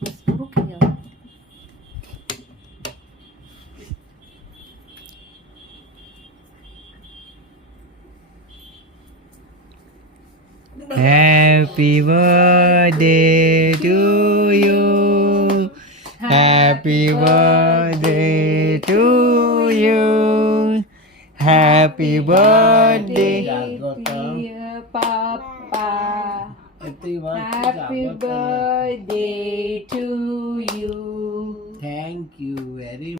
બસ પૂરું થઈ ગયું. Happy birthday to you. Happy birthday to you. Happy birthday. dear Papa. Happy birthday to you. Thank you very much.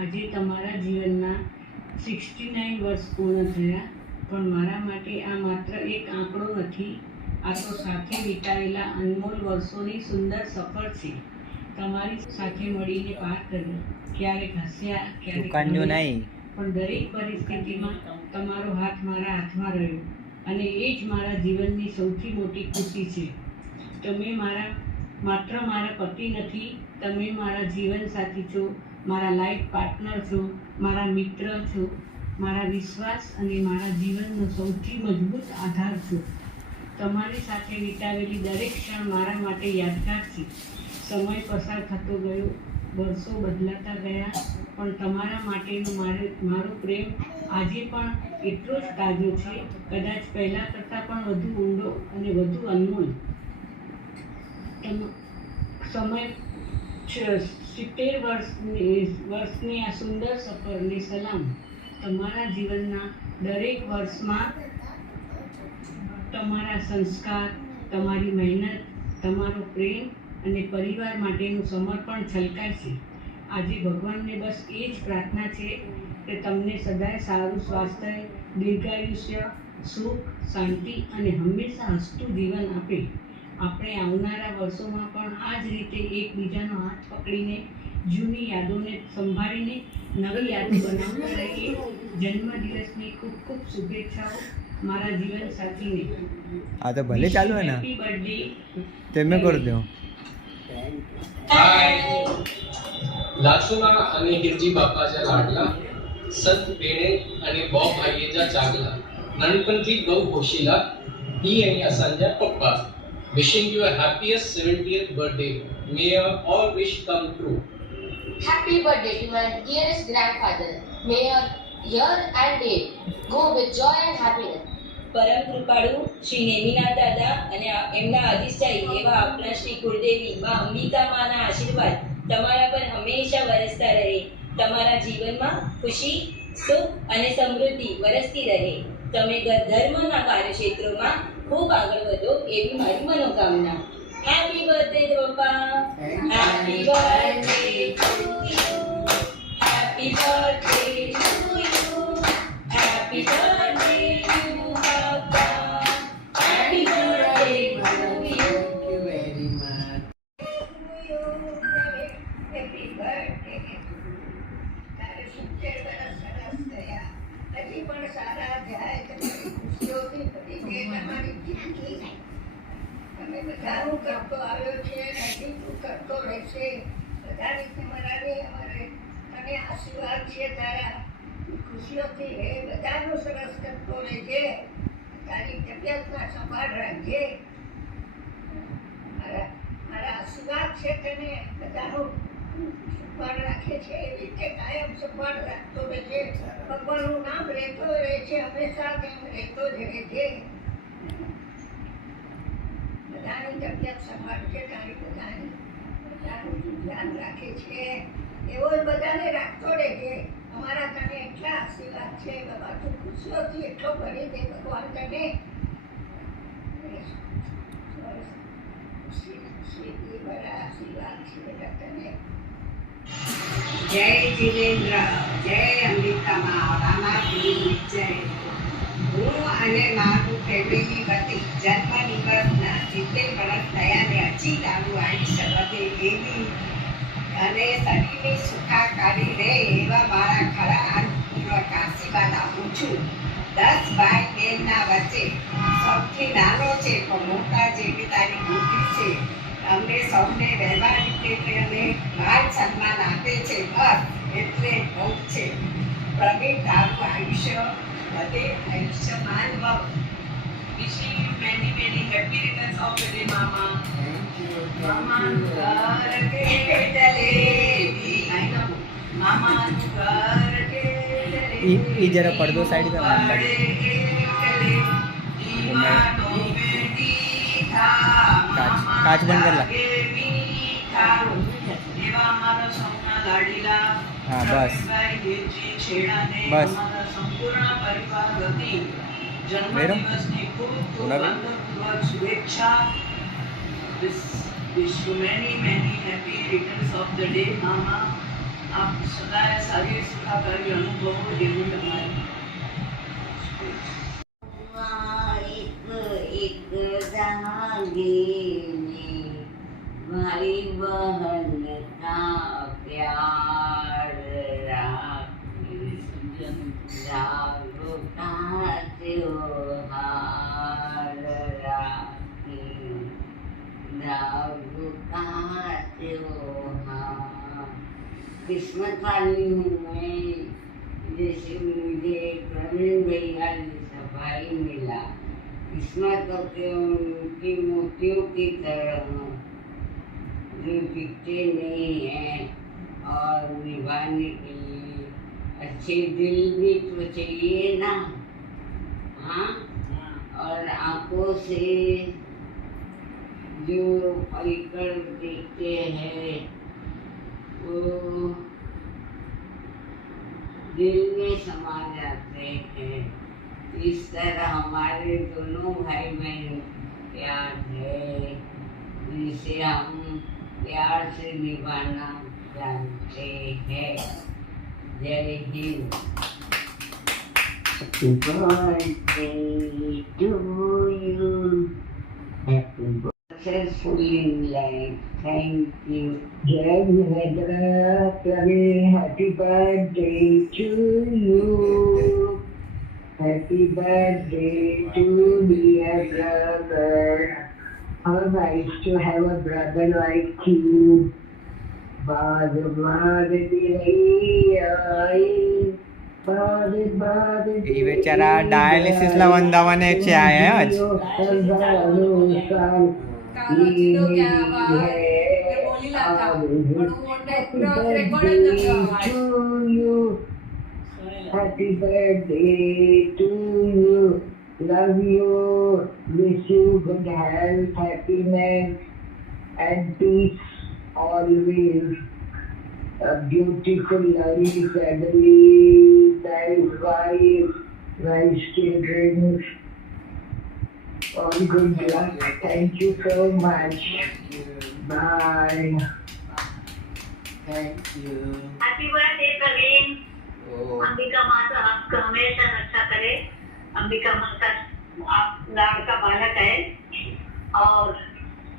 આજે તમારા જીવનના 69 વર્ષ પૂર્ણ થયા, પણ મારા માટે આ માત્ર એક આંકડો નથી. આ તો સાથે વિતાવેલા અનમોલ વર્ષોની સુંદર સફર છે. તમારી સાથે મળીને પાર કર્યો, ક્યારેક હસ્યા, ક્યારેક રડ્યા, પણ દરેક પરિસ્થિતિમાં તમારો હાથ મારા હાથમાં રહ્યો, અને એ જ મારા જીવનની સૌથી મોટી ખુશી છે. તમે માત્ર મારા પતિ નથી, તમે મારા જીવનસાથી છો, મારા લાઈફ પાર્ટનર છો, મારા મિત્ર છો, મારા વિશ્વાસ અને મારા જીવનનો સૌથી મજબૂત આધાર છો. તમારી સાથે વિતાવેલી દરેક ક્ષણ મારા માટે યાદગાર છે. સમય પસાર થતો ગયો, વર્ષો બદલાતા ગયા, પણ તમારા માટેનો મારો પ્રેમ આજે પણ એટલો જ તાજો છે, કદાચ પહેલાં કરતાં પણ વધુ ઊંડો અને વધુ અનમોલ. સમય 70 વર્ષની આ સુંદર સફરને સલામ. તમારા જીવનના દરેક વર્ષમાં તમારા સંસ્કાર, તમારી મહેનત, તમારો પ્રેમ અને પરિવાર માટેનું સમર્પણ છલકાય છે. આજે ભગવાનને બસ એ જ પ્રાર્થના છે કે તમને સદાય સારું સ્વાસ્થ્ય, દીર્ઘાયુષ્ય, સુખ, શાંતિ અને હંમેશા હસતું જીવન આપે. આપણે આવનારા વર્ષોમાં પણ આ જ રીતે એકબીજાનો હાથ પકડીને જૂની યાદોને સંભાળીને નવી યાદો બનાવતા રહીએ. જન્મદિવસની ખૂબ ખૂબ શુભેચ્છાઓ મારા જીવન સાથીને. આ તો ભલે ચાલુ હે ને, હેપી બર્થડે. તમે કરી દો. લાસુના અને હિરજી બાપાજા લાડલા, સંત બેણે અને બો ભાઈએજા ચાગલા, નાનપણથી બહુ હોશીલા, ઈ અહીંયા સંજા પપ્પા. Wishing you a happiest 70th birthday. May your all wish come true. Happy birthday to my dearest grandfather. May your year and day go with joy and happiness. પરમ કૃપાળુ શ્રી નેમિનાથ દાદા અને એમના અધિષ્ઠાયી એવા આપણા શ્રી કુળદેવી માં અંબિકા માના આશીર્વાદ તમારા પર હંમેશા વરસતા રહે. તમારા જીવનમાં ખુશી, સુખ અને સમૃદ્ધિ વરસતી રહે. તમે ધર્મના કાર્યક્ષેત્રોમાં ખૂબ આગળ વધો એવી મારી મનોકામના. હેપી બર્થડે પપ્પા. Happy birthday to you. Happy birthday to you. Happy birthday to પપ્પા. Happy birthday to you. Thank you very much. Happy birthday. તારે 70 વર્ષ સરસ થયા, હજી પણ સારા જાય. તમારી ખુશીઓથી ભરી દે તમારી જિંદગી. તમે બધાનું કરતો આવ્યો છે, હજી તું કરતો રહેશે. બધાની તમારાને અમારે તને આશીર્વાદ છે. તારા ખુશીઓથી રહે, બધાનું સરસ કરતો રહેજે. તારી તબિયતમાં સંભાળ રાખજે. મારા આશીર્વાદ છે, તને બધાનું સંભાળ રાખે છે. એવી રીતે કાયમ સંભાળ રાખતો રહેજે. ભગવાનનું નામ લેતો રહે છે, હંમેશા તેમ રહેતો જ રહેજે. બધાની તબિયત સંભાળશે, તારી બધાનું ધ્યાન રાખે છે. એવો બધાને રાખતો રહેજે. અમારા તને એટલા આશીર્વાદ છે. બાબા તું ખુશીઓથી એટલો ભરી દે ભગવાન તને. આશીર્વાદ છે બેટા તને. જય જીરેન્દ્ર, જય અંબિકામાં, રામાપીરની જય. હું અને મારું ફેમિલી વતી જન્મ દિવસના 70 વર્ષ થયા ને હજી ચાલુ આવી શકે એવી અને શરીરની સુખાકારી રહે એવા મારા ખરા અંતપૂર્વક આશીર્વાદ આપું છું. 10 ભાઈ બહેનના વચ્ચે સૌથી નાનો છે પણ મોટા જે પિતાની બુદ્ધિ છે. અમને સૌને વ્યવહારિક રીતે અને માન સન્માન આપે છે. બસ એટલે બહુ છે. પ્રવીણ તારું આયુષ્ય વધે, આયુષ્યમાન ભવ. Wishing you many happy returns of the day, Mama. Mama, ઘર કે જલેબી. I know. Mama, ઘર કે જલેબી. ઈ જરા પડદો સાઈડ કર નાખ. કાચ બંધ કર લા. હા બસ બસ મેડમ શુભેચ્છા. Wish you many happy returns of the day, Mama. આપ સદાય સારી સુખાકારી અનુભવો એવી તમારી એક જાગીને મારી બહન કા પ્યાર રાખી જાગો કા ત્યોહાર રાખી जागो का त्योहार. किस्मत वाली हूँ मैं, जैसे मुझे प्रवीण भैया जैसा भाई मिला. किस्मत होते उनकी मोतियों की तरह जो बिकते नहीं हैं और निभाने के लिए अच्छे दिल भी तो चाहिए ना. हाँ, और आंखों से जो पलकर देखते हैं वो दिल में समा जाते हैं. इस तरह हमारे दोनों भाई बहन प्यार है जिसे हम प्यार से निभाना जानते हैं. जय Hind. Happy birthday to you. Happy birthday. Successful in life. Thank you. Jai Vibhadra Praveen, happy birthday to you. Happy birthday to dear brother. How nice to have a brother like you. એ બેચારા dialysis લા વંદાવાને છે આયા જ. કાલો ચીડો ક્યાં આવા બોલી લાતા પણ હું રેકોર્ડ જ નતો. Happy birthday to you. Love you. Wish you good health, happiness, and peace always. A beautiful, lovely family, nice wife, nice children. All good luck. Thank you so much. Bye. Thank you. Happy birthday Praveen. Oh. Ambika माता आपका हमेशा रक्षा करे. अंबिका माता आप लाड़का बालक है और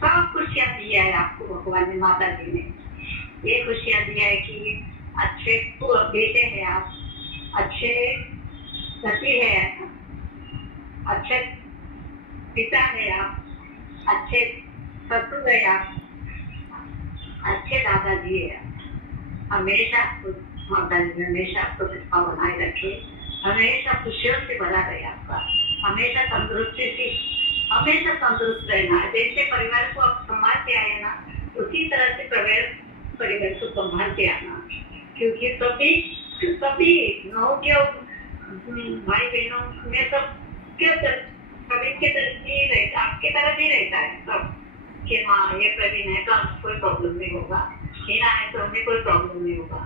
सब खुशियाँ दी है आपको भगवान ने, माता जी ने ये खुशियाँ दी है कि अच्छे बेटे हैं आप, अच्छे पति है, अच्छे पिता है आप, अच्छे ससुर है आप, अच्छे दादाजी है. हमेशा आपको माता जी हमेशा आपको कृपा बनाए रखे, हमेशा खुशियों से भरा रहे आपका, हमेशा तंदुरुस्ती से, हमेशा तंदुरुस्त रहना. जैसे परिवार को आप संभालते आए ना उसी तरह से परिवार को संभालते आना. क्योंकि सभी नौ के भाई बहनों में सब प्रवीण के तरफ नहीं रहता, आपके तरफ ही रहता है सब कि हाँ ये प्रवीण है तो हमें कोई प्रॉब्लम नहीं होगा, हीना है तो हमें कोई प्रॉब्लम नहीं होगा.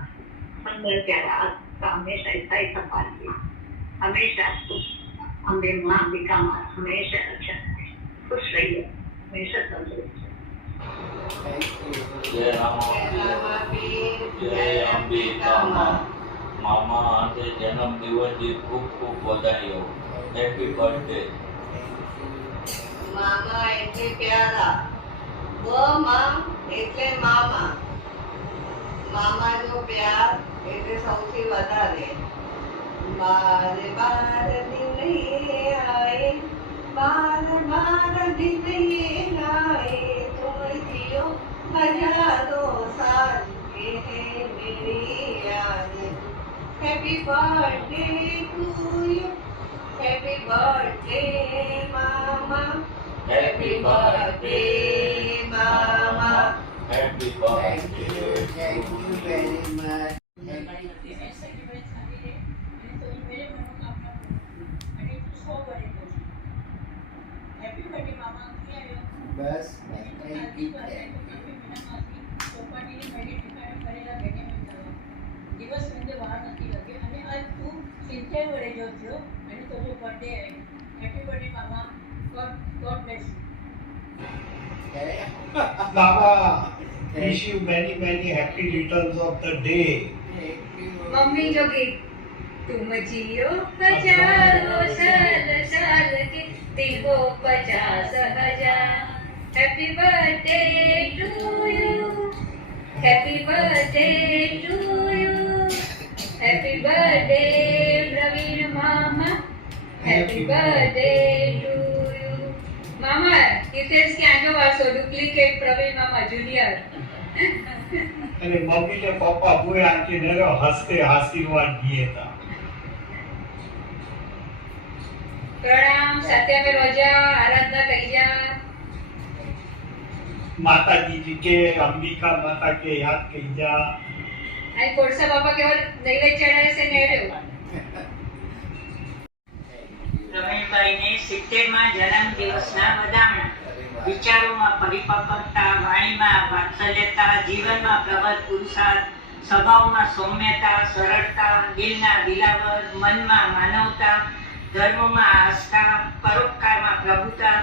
संघर्ष प्यारा आपका हमेशा ऐसा ही संभालिए. हमेशा आपको अम्बे माँ अंबिका माँ हमेशा अच्छा खुश रहिए, हमेशा तंदुरुस्त. जय अंबिका माँ. मामा આજે જન્મ દિવસની ખૂબ ખૂબ વધાઈઓ. Happy birthday. મામા એટલે પ્યારા, વ માં એટલે મામા, મામાનો પ્યાર એટલે સૌથી વધારે. બાર બાર દિન ये आए, बार बार दिन ये आए, तुम जियो हजारों साल के हैं मेरी याद. Happy birthday to you, happy birthday मामा, हैप्पी बर्थडे मामा. Happy birthday. Thank you very much. બસ thank you. દિવસ મને વાર નથી લાગ્યો અને આજ તું 70 વર્ષનો થયો અને તારો બર્થડે આવ્યો. હેપી બર્થડે મામા. God bless you. Baba, wish you many happy returns of the day. Mummy जो गीत तुम जियो हजारों साल साल के देखो 50,000. Happy birthday to you, happy birthday to you, happy birthday Praveen मामा, हैप्पी बर्थडे टू यू. मामा इथेच क्यानो वाचो डुप्लिकेट प्रवीण मामा जूनियर. અને મમ્મી ને પપ્પા બોય આંટી ને હસતે આશીર્વાદ દીએ તા. प्रणाम. सत्या में रोजा आराधना करिया. માતાજી જી કે અંબિકા માતા કે યાદ કઈજા. आणि कोळसा बाबा केवळ नैवेद्य चढायचे से नाही रे. પ્રવીણભાઈને 70મા જન્મદિવસના વધામણા. વિચારોમાં પરિપક્વતા, વાણીમાં વાત્સલ્યતા, જીવનમાં પ્રબળ પુરુષાર્થ, સ્વભાવમાં સૌમ્યતા, સરળતા, દિલના દિલાવર, મનમાં માનવતા, ધર્મમાં આસ્થા, પરોપકારમાં પ્રભુતા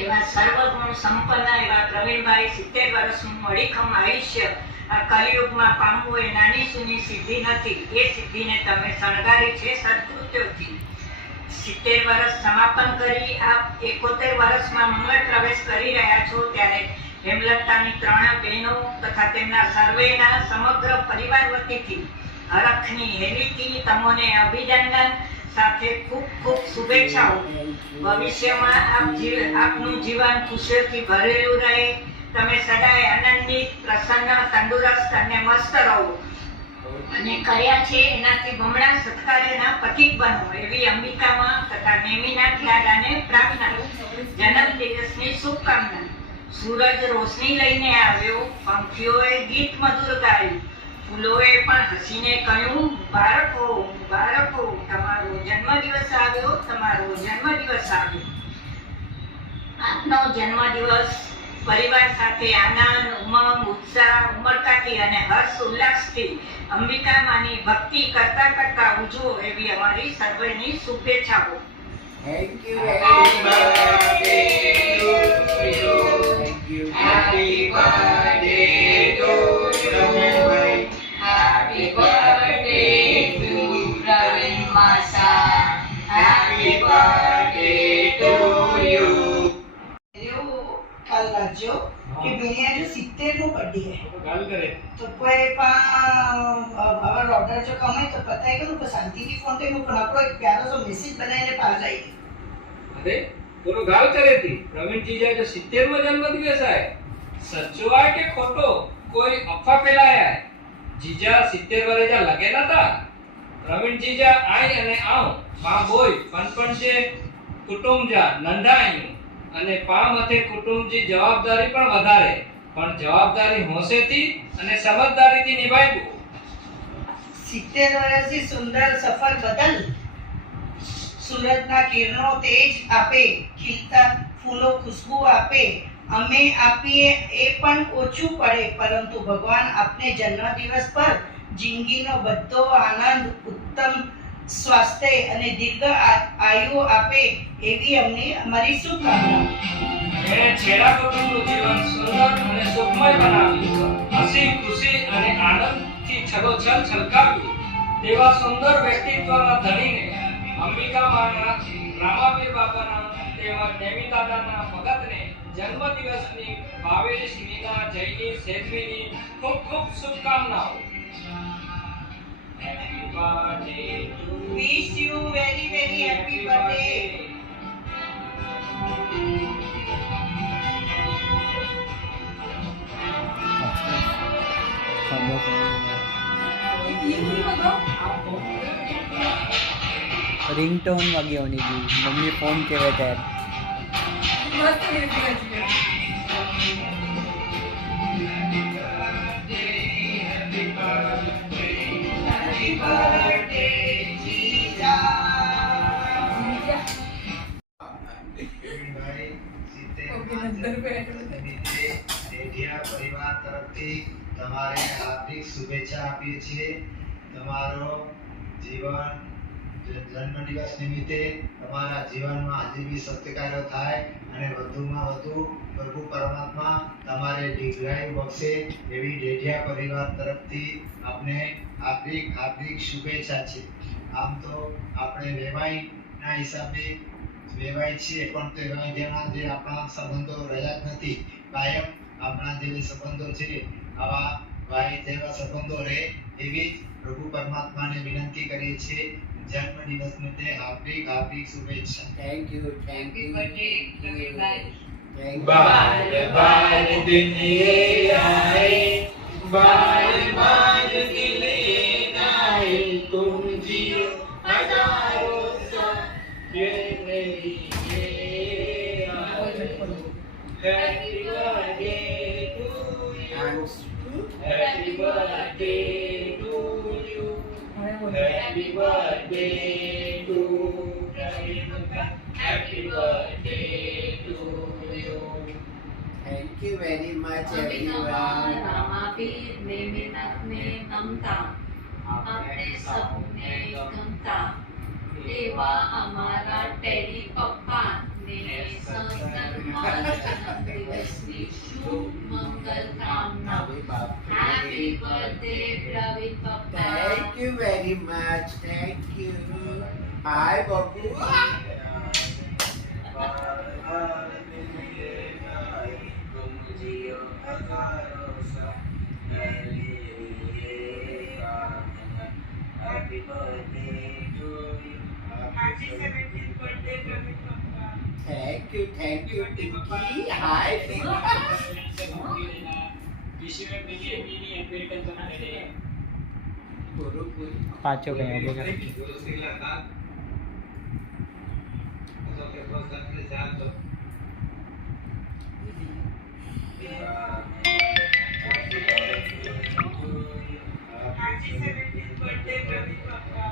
એવા સર્વગુણ સંપન્ન એવા પ્રવીણભાઈ 70 વર્ષનું અડીખમ આયુષ્ય આ કલિયુગમાં પામવું એ નાની સૂની સિદ્ધિ નથી. એ સિદ્ધિને તમે શણગારી છે સત્કૃત્યોથી. 70 વર્ષ સમાપન કરી આપ 71 વર્ષમાં મંગળ પ્રવેશ કરી રહ્યા છો ત્યારે હેમલતાની 3 બહેનો તથા તેમના સર્વેના સમગ્ર પરિવાર વતીથી હરખની હેલીથી તમને અભિનંદન સાથે ખૂબ ખૂબ શુભેચ્છાઓ. ભવિષ્યમાં આપનું જીવન ખુશીઓથી ભરેલું રહે. તમે સદાય આનંદિત, પ્રસન્ન, તંદુરસ્ત અને મસ્ત રહો અને કર્યા છે એનાથી બમણા સત્કાર્યના પથિક બનો એવી અંબિકામાં તથા નેમિનાથ દાદાને પ્રાર્થના. જન્મદિવસની શુભકામના. સૂરજ રોશની લઈને આવ્યો, પંખીઓએ ગીત મધુર ગાયું, ફૂલોએ પણ હસીને કહ્યું મુબારક હો મુબારક હો, તમારો જન્મદિવસ આવ્યો, તમારો જન્મદિવસ આવ્યો. આપનો જન્મદિવસ પરિવાર સાથે આનંદ, ઉમંગ, ઉત્સાહ, ઉમળકાથી અને હર્ષ ઉલ્લાસથી અંબિકા માની ભક્તિ કરતા કરતા ઉજવો એવી અમારી સર્વેની શુભેચ્છાઓ. Thank you very much. Thank you. Happy birthday to Praveen. Happy birthday to Praveen Masa. Happy birthday to you. ख्याल रखो कि मेरे यहाँ जो 70 नो बर्थडे है ગાલ કરે तो कोई अगर ऑर्डर जो कम है तो पता है कि उनको शांति की फोन पे मुझे आपको एक प्यारा सा मैसेज बनाने पास आई. अरे तोरो गाल करे थी प्रवीण जीजा जो 70वां जन्मदिवस है सच्चो है के खोटो कोई अफवाह फैलाया है. जीजा 70 वर्षा लगेला था. प्रवीण जीजा आई अने आव मां बोय पण जे कुटुंब जा नंढाई અને પા મથે કુટુંબજી જવાબદારી પણ વધારે પણ જવાબદારી હોશેથી અને સમજદારીથી નિભાવ્યું. 70 વર્ષની સુંદર સફર બદલ સૂરજના કિરણો તેજ આપે, ખીલતા ફૂલો ખુશ્બુ આપે, અમે આપીએ એ પણ ઓછું પડે, પરંતુ ભગવાન આપને જન્મદિવસ પર જિંદગીનો બધો આનંદ, ઉત્તમ સ્વાસ્થ્ય અને દીર્ઘ આયુ આપે એવી અમને અમારી શુભકામના. એણે છેડા કુટુંબનું જીવન સુંદર અને સુખમય બનાવ્યું, હસી ખુશી અને આનંદથી છલોછલ છલકાવ્યું. તેવા સુંદર વ્યક્તિત્વના ધણીને અંબિકા માના, રામાબીર બાપાના તેમજ નેમી દાદાના ભગતને જન્મદિવસની ભાવેશ, મીના, જયની, સેજવીની ખૂબ ખૂબ શુભકામનાઓ. Happy birthday to Wish you very very happy birthday. Ringtone वागी होनी थी, मम्मी फोन के हुए थे. મસ્ત મ્યુઝિક છે. Happy birthday, Jija. ડેઢિયા પરિવાર તરફથી તમારે હાર્દિક શુભેચ્છા આપીએ છીએ. તમારો જીવન જન્મદિવસ નિમિત્તે તમારા જીવનમાં હજી બી સત્યકાર્યો થાય અને વધુમાં વધુ પ્રભુ પરમાત્મા તમારે દીર્ઘાયુ બક્ષે એવી ડેઢિયા પરિવાર તરફથી આપને હાર્દિક હાર્દિક શુભેચ્છા છે. આમ તો આપણે વેવાઈના હિસાબે વેવાય છીએ, પણ તે વેવાઈના જે આપણા સંબંધો રહ્યા જ નથી. કાયમ આપણા જે સંબંધો છે આવા ભાઈ જેવા સંબંધો રહે એવી પ્રભુ પરમાત્માને વિનંતી કરીએ છીએ. જન્મદિવસ નિમિત્તે હાર્દિક હાર્દિક શુભેચ્છા. થેન્ક યુ Happy birthday, પ્રવીણભાઈ. બાય બાય આए बार बार दिल आए तुम जियो हजारों साल ये मेरी happy birthday to you happy birthday to you happy birthday to happy birthday to you. Thank you very much everyone. Ramapir નેમિનાથને નમતા આપણે સૌને ગમતા એવા અમારા ટેડી પપ્પા ને સત્તરમા જન્મદિવસની શુભ મંગલ કામના. હેપી બર્થડે પ્રવીણ પપ્પા. Thank you very much. Thank you. Bye Babu. Happy birthday to you. Happy 17th birthday, Pravin પપ્પા. Thank you, Pinky. Hi, Pinky. पाँचों पे हैं बोला. Happy 17th birthday, પ્રવીણ પપ્પા.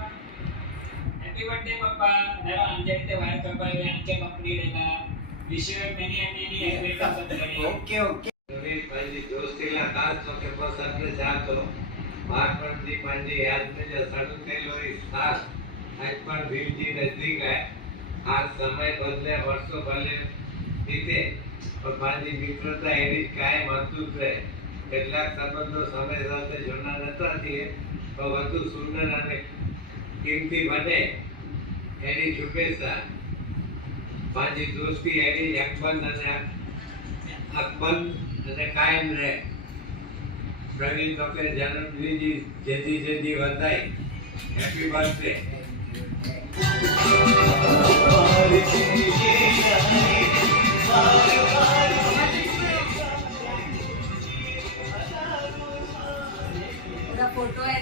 Happy birthday पप्पा. नया अंजलि ते वायर पप्पा ये अंके कंप्लीट है. Wish you many happy birthday. Okay, okay. पंहिंजी दोस्ती लाइ ख़ासि तौर ते पसंदि थिया थो. बारपण जी पंहिंजी यादि में जो सॾु कयल हुई ख़ासि अॼु पण भीड़ जी नज़दीक आहे. ख़ासि समय बदिले वर्षो भले बीते पर पंहिंजी मित्रता अहिड़ी कायम अतूट रहे. કેટલાક સંબંધો સમય સાથે જૂના નતા થઈએ તો વધુ સુંદર અને કિંમતી બને એની શુભેચ્છા. पंहिंजी दोस्ती अहिड़ी अकबंद અને કાયમ રહે. પ્રવીણ તોકે જન્મદિન जी जल्दी जल्दी वधाई. Happy birthday.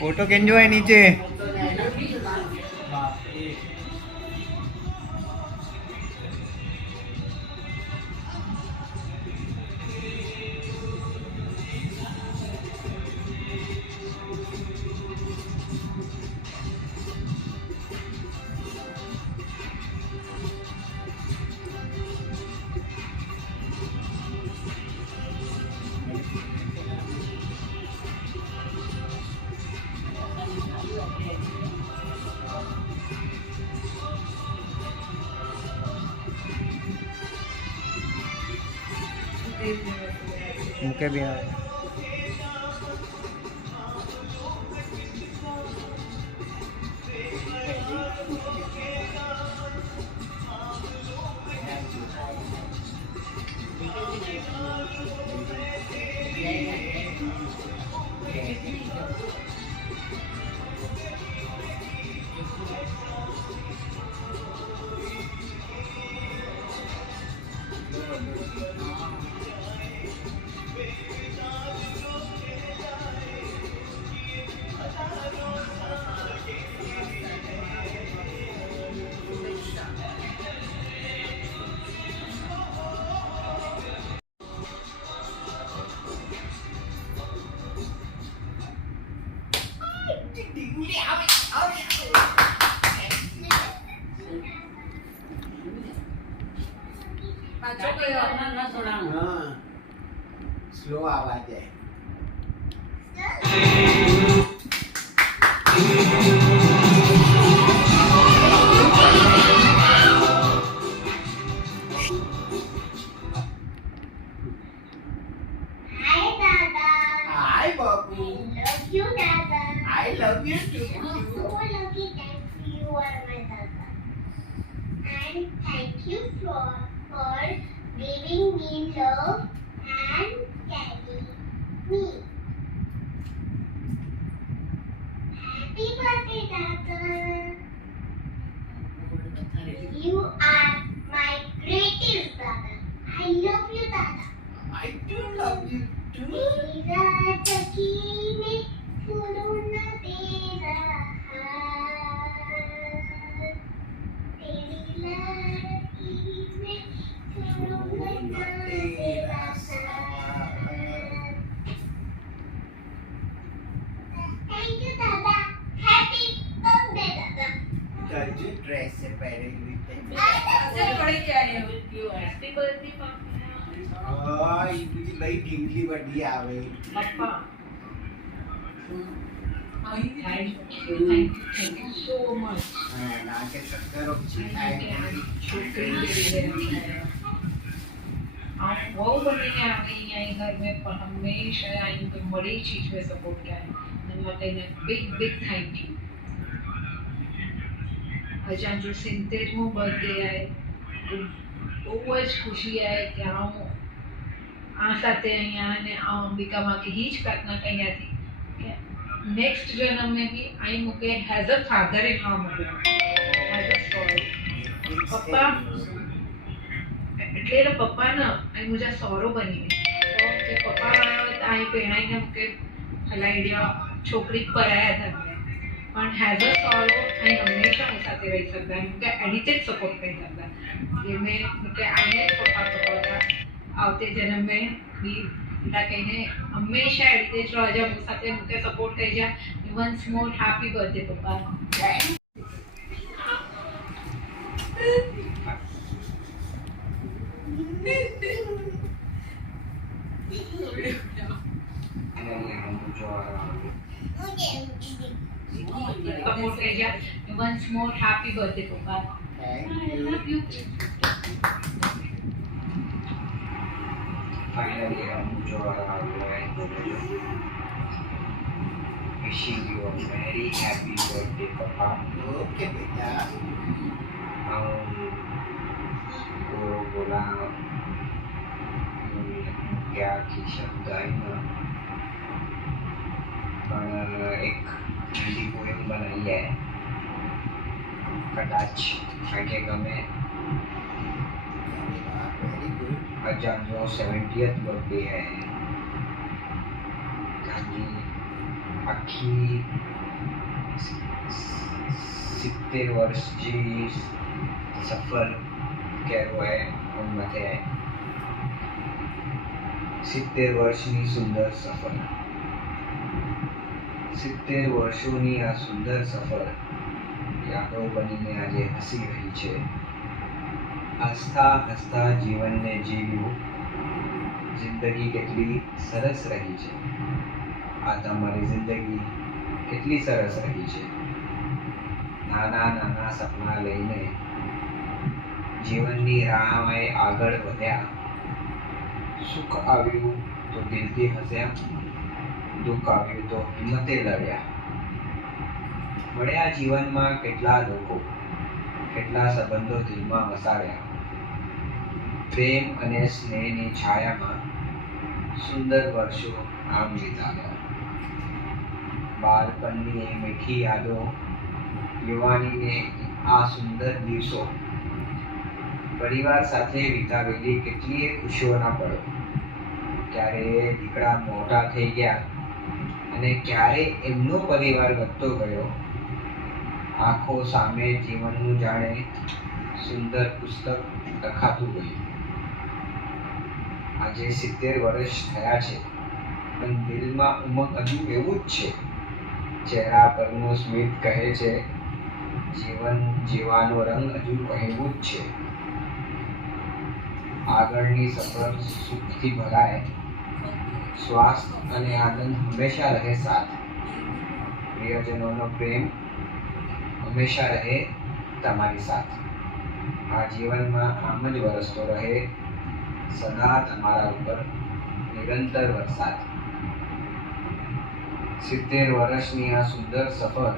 फोटो केंजो है नीचे. मुके भी आ પાછો કયો હા સ્લો આવા જાય Hi, Bobby. Love you, Dada. I love you too. So lucky that you are my Dada. And thank you for giving me love and carrying me. Happy birthday, Dada. You are my greatest Dada. I love you, Dada. I do love you too. मेरा सखी में छोड़ो न तेरा हाथ तेरी लड़की में छोड़ो न तेरा साथ Thank you, Dada. Happy birthday, Dada. Judge dress से पहले हुई थे चल पड़ी क्या है Happy birthday, Papa. हाँ ये मुझे भाई ढींगली बड़ी आ गई Papa. Thank you so much. हाँ ना के शक्कर अच्छी है छोकरी आप वो बनीने आ गई यहाँ घर में पर हमेशा आई तो बड़ी चीज में सपोर्ट किया है नमस्ते ने बिग थैंक यू अजान जो 70मो बर्थडे है બહુ જ ખુશી આવે કે હું આ સાથે અહીંયા અને આ અંબિકામાં કે ही જ प्रार्थना कही थी कि नेक्स्ट जन्म में भी आई मुके has a father in law मुके हैज अ सॉरी पप्पा એટલે પપ્પા ના आई मुझे सौरो बनी तो કે પપ્પા આવ્યો તો आई પહેણાઈને મુકે હલાઈડિયા છોકરી પર આયા था પણ हैज अ सॉरो आई हमेशा હું સાથે રહી શકતા મુકે એની જ સપોર્ટ કરી શકતા ये मैं मुके आने पप्पा पप्पा આવતે જન્મ में भी बेटा कहीने हमेशा एडिटे જ રહેજો હું સાથે મુકે સપોર્ટ કરી જા વન્સ મોર हैप्पी बर्थडे पप्पा सपोर्ट कर जा वंस मोर हैप्पी बर्थडे पप्पा I love you Finally, I'm wishing you a very happy birthday, Papa. Okay, बेटा बोला क्या की शब्द आई ना પણ એક ઠંડી પોએમ બનાવી है કદાચ આગે ગમે अजान जो 70th बर्थडे है गांधी आखी 70 वर्ष जी सफर केरो है उनमते है 70 वर्षनी सुंदर सफर 70 वर्षोनी आ सुंदर सफर यादो बनीने आज हसी रही है हसता हसता जीवन ने जीव्યું जिंदगी કેટલી સરસ રહી છે આ તમારી जिंदगी કેટલી સરસ રહી છે નાના નાના સપના લઈને જીવનની રાહમાં આગળ વધ્યા સુખ આવ્યું તો દિલથી હસ્યા દુઃખ આવ્યું તો હિંમતે લડ્યા મળ્યા જીવનમાં કેટલા લોકો કેટલા સંબંધો દિલમાં વસાવ્યા પ્રેમ અને સ્નેહની છાયામાં સુંદર વર્ષો આમ વિતાવ્યા બાળપણની એ મીઠી યાદો, યુવાનીને આ સુંદર દિવસો, પરિવાર સાથે વિતાવેલી કેટલીય ખુશીઓના પળો, ક્યારે દીકરા મોટા થઈ ગયા અને ક્યારે એમનો પરિવાર વધતો ગયો, આંખો સામે જીવનનું જાણે સુંદર પુસ્તક લખાતું ગયું. આજે 70 વર્ષ થયા છે, પણ દિલમાં ઉમંગ હજુ એવું જ છે. ચહેરા પરનું સ્મિત કહે છે જીવન જીવવાનો રંગ હજુ એવું જ છે. આગળની સફર સુખથી ભરાય, સ્વાસ્થ્ય અને આનંદ હંમેશા રહે સાથ, પ્રિયજનોનો પ્રેમ હંમેશા રહે તમારી સાથ. આ જીવનમાં આમ જ વરસતો રહે સદા તમારા ઉપર નિરંતર વરસાદ. 70 વર્ષની આ સુંદર સફર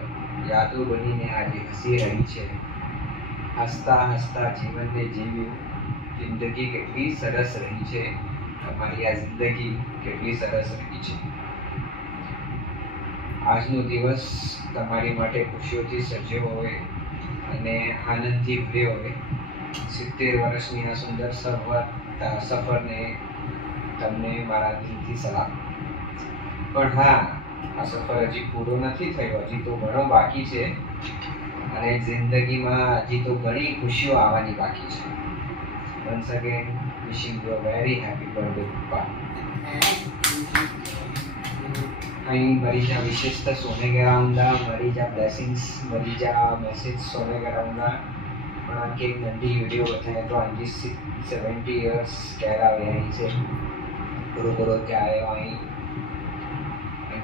યાદો બનીને આજે હસી રહી છે. હસતા હસતા જીવનને જીવ્યું, જિંદગી કેટલી સરસ રહી છે. તમારી આ જિંદગી કેટલી સરસ રહી છે. આજનો દિવસ તમારી માટે ખુશીઓથી સજ્યો હોય અને આનંદથી ભર્યો હોય. 70 વર્ષની આ સુંદર સફરને તમને મારા દિલથી સલામ. પણ હા, આ સફર હજી પૂરો નથી થયો, હજી તો ઘણો બાકી છે અને જિંદગીમાં હજી તો ઘણી ખુશીઓ આવવાની બાકી છે. Once again, wishing you a very happy birthday, Papa. અહીં મરી જા વિશેષતા સોને કરાઉંगा, મરી જા બ્લેસિંગ્સ, મરી જા मैसेज सोने कराऊंगा. પણ આ કેક નંઢી વિડીયો બતાવે તો આજી 70 years કહેરા રહ્યા છે. પૂરો ત્યાં આવ્યો અહીં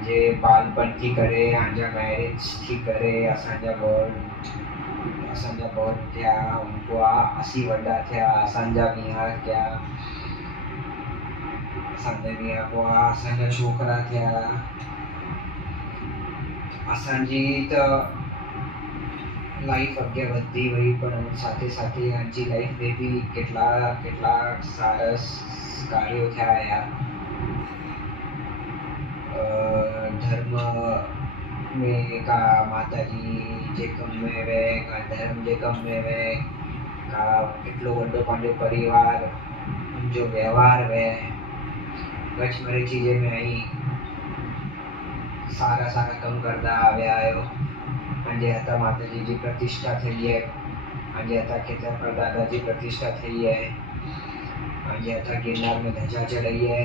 જે બાળપણથી કરે, આંજા મેરેજથી કરે, અસાंजा बहुत थिया, उनको असी वड्डा थिया, असांजा मीहा थिया, असांजा मीहा को असांजा छोकरा थिया. असांजी त लाइफ अगे वधी वही, पण साथे साथे आंजी लाइफ में भी કેટલા સરસ કાર્યો થયા યાર. धर्म में का माताजी जे कम में वे, का धर्म जे कम में वे, का એટલો વડો પાંડે પરિવાર जो व्यवहार वे कच्छ मरी चीजें में आई सारा कम करता આવ્યા आयो. આજે હતા માતાજીજી પ્રતિષ્ઠા થઈ है, આજે હતા ખેતર पर दादाजी प्रतिष्ठा થઈ है, આજે હતા गिरनार में ध्वजा चढ़ी है,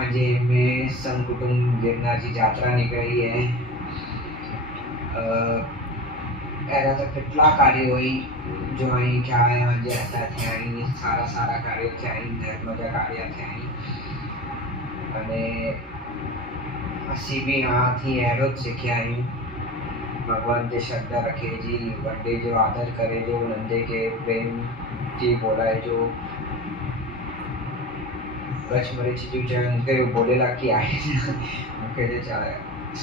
આજે में संग कुटुंब गिरनार की यात्रा निकली है. एरा तो કેટલા કાર્યો હોય જો અહીં થયા આજે હતા થયા, સારા કાર્યો થયા, ધર્મજા કાર્ય થયા અને असी भी यहाँ थी एरो सीखिया ही. भगवान के श्रद्धा रखे जी, बड़े जो आदर करे, जो नंदे के प्रेम जी बोलाए, जो कच्छ मरे चीजू चरण के बोलेला कि आए मुझे जे चाहे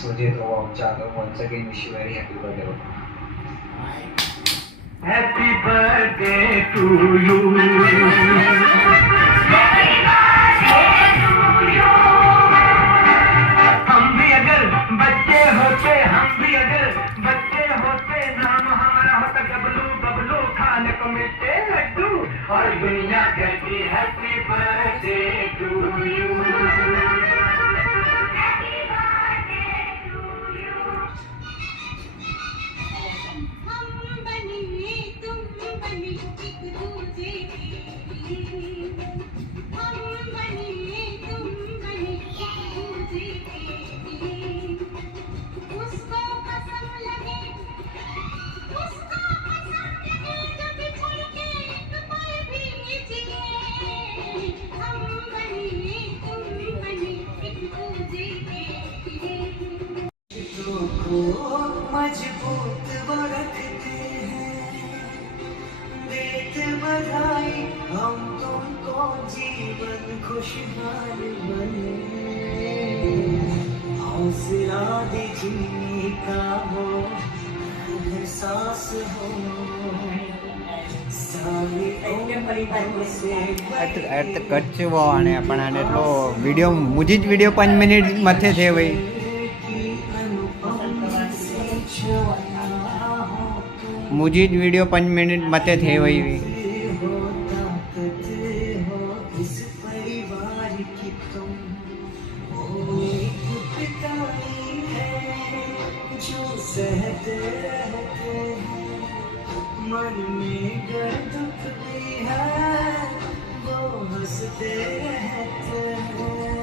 सोचे तो वो चालो. once again wish you very happy birthday. Happy birthday to you. हम भी अगर बच्चे होते नाम हमारा होता बबलू खाने को मिलते लड्डू और दुनिया कहती हैप्पी बर्थडे टू यू. मजबूत रखते हैं, देते बधाई हम तुमको, जीवन खुशहाल बने, हौसला दे जीने का हो, एहसास हो. કચ્છ અને પણ આને એટલો વિડીયો મુજી જ વિડીયો 5 મિનિટ મથે છે ભાઈ मुझे वीडियो 5 मिनट मते थे वही भी मन में गर दुख भी है वो हंसते रहते हैं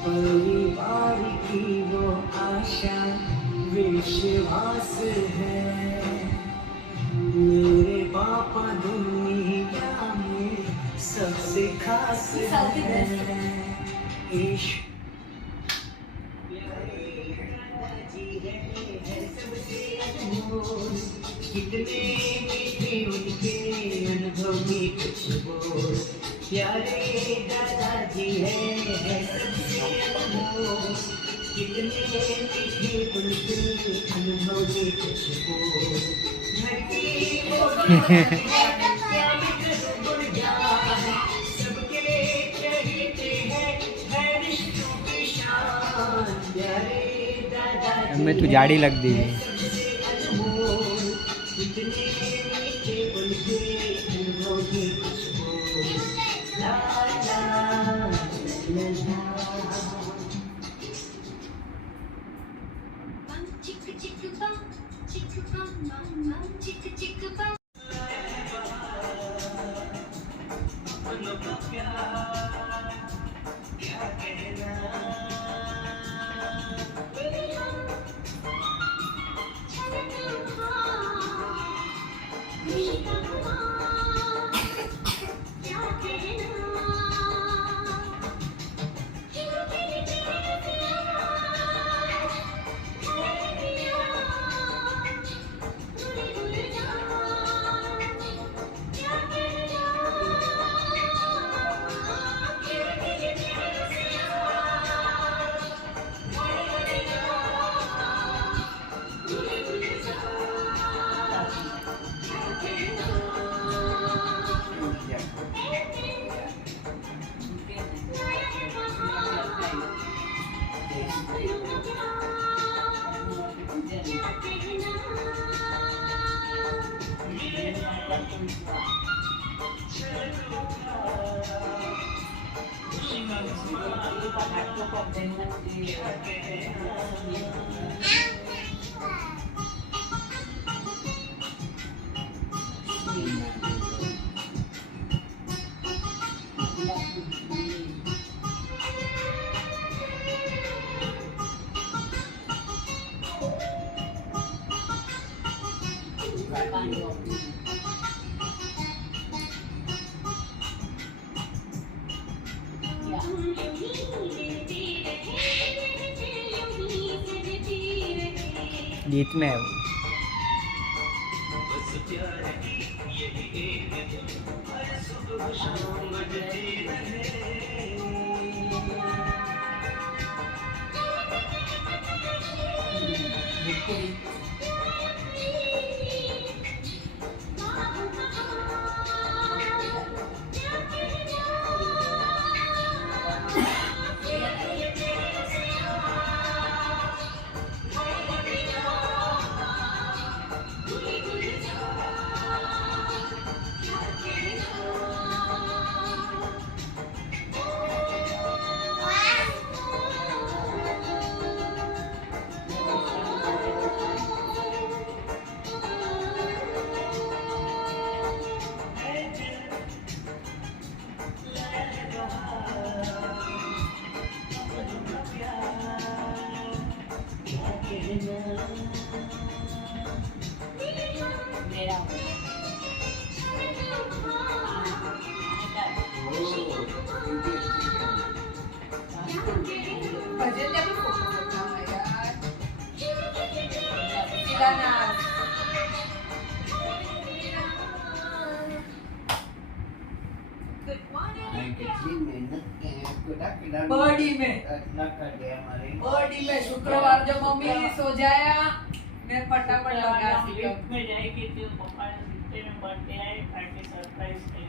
परिवार की वो आशा विश्वास है मेरे पापा दुनिया में सबसे खास है इश्क कितने मीठे उनके अनुभव की कुछ बोल प्यारे दादाजी है सबसे अनमोल कितने मीठे उनके अनुभव की कुछ बोल धरती सबके कहते हैं रिश्तों की शान प्यारे दादाजी मैं तू जाड़ी लग दी गीत में है वो बॉडी में शुक्रवार जब मम्मी सो जाया मैं फटाफट लगा लिफ्ट में जाएगी तो पप्पा 70 में बर्थडे आए ताकि सरप्राइज